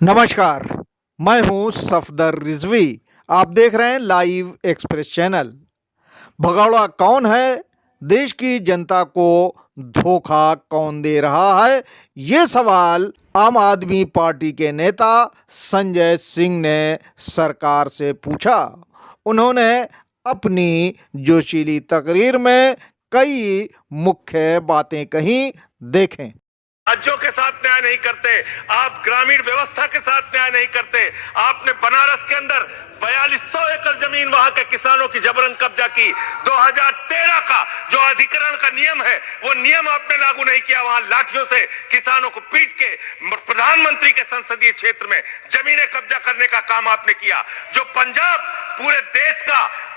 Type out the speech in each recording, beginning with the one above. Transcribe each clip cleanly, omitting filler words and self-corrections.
नमस्कार, मैं हूं सफदर रिजवी। आप देख रहे हैं लाइव एक्सप्रेस चैनल। भगौड़ा कौन है? देश की जनता को धोखा कौन दे रहा है? ये सवाल आम आदमी पार्टी के नेता संजय सिंह ने सरकार से पूछा। उन्होंने अपनी जोशीली तकरीर में कई मुख्य बातें कहीं, देखें। राज्यों के साथ न्याय नहीं करते, आप ग्रामीण व्यवस्था के साथ न्याय नहीं करते। आपने बनारस के अंदर 4200 एकड़ जमीन वहां के किसानों की जबरन कब्जा की। 2013 का जो अधिकरण का नियम है वो नियम आपने लागू नहीं किया। वहां लाठियों से किसानों को पीट के प्रधानमंत्री के संसदीय क्षेत्र में जमीनें कब्जा करने का काम आपने किया। जो पंजाब पूरे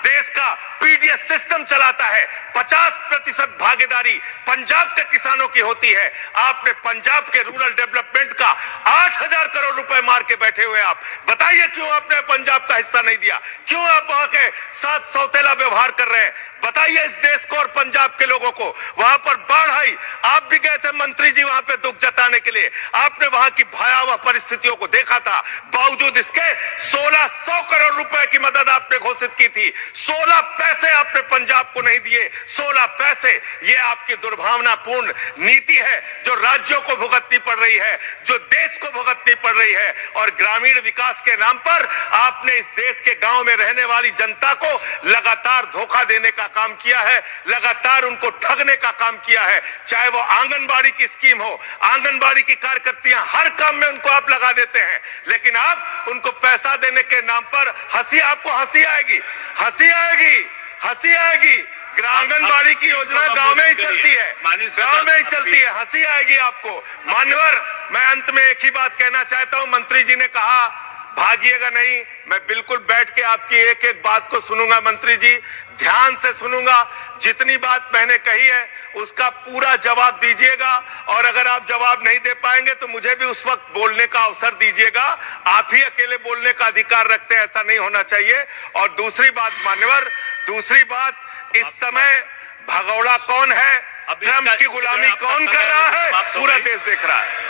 देश का पीडीएस सिस्टम चलाता है, 50% भागीदारी पंजाब के किसानों की होती है। आपने पंजाब के रूरल डेवलपमेंट का 8000 करोड़ रुपए मार के बैठे हुए। आप बताइए क्यों आपने पंजाब का हिस्सा नहीं दिया? क्यों आप वहां के साथ सौतेला व्यवहार कर रहे हैं? बताइए इस देश को और पंजाब के लोगों को। वहां पर बाढ़ आई, आप भी गए थे मंत्री जी वहां पे दुख जताने के लिए। आपने वहां की भयावह परिस्थितियों को देखा था। बावजूद इसके 1600 करोड़ रुपए की मदद आपने घोषित की थी। 16 पैसे आपने पंजाब को नहीं दिए। 16 पैसे। ये आपकी दुर्भावनापूर्ण नीति है जो राज्यों को भुगतनी पड़ रही है, जो देश को भुगतनी पड़ रही है। और ग्रामीण विकास के नाम पर आपने इस देश के गांव में रहने वाली जनता को लगातार धोखा देने का काम किया है, लगातार उनको ठगने का काम किया है। चाहे वो आंगनबाड़ी की स्कीम हो, आंगनबाड़ी की कार्यकर्तियां, हर काम में उनको आप लगा देते हैं, लेकिन आप उनको पैसा देने के नाम पर आपको हंसी आएगी, हंसी आएगी, हंसी आएगी। आंगनबाड़ी की योजना गांव में ही चलती है, गांव में ही चलती है, हंसी आएगी आपको। मान्यवर, मैं अंत में एक ही बात कहना चाहता हूं। मंत्री जी ने कहा भागिएगा नहीं, मैं बिल्कुल बैठ के आपकी एक एक बात को सुनूंगा। मंत्री जी, ध्यान से सुनूंगा। जितनी बात मैंने कही है उसका पूरा जवाब दीजिएगा, और अगर आप जवाब नहीं दे पाएंगे तो मुझे भी उस वक्त बोलने का अवसर दीजिएगा। आप ही अकेले बोलने का अधिकार रखते हैं, ऐसा नहीं होना चाहिए। और दूसरी बात मान्यवर, दूसरी बात, इस समय भगौड़ा कौन है, ट्रंप की गुलामी कौन कर रहा है, पूरा देश देख रहा है।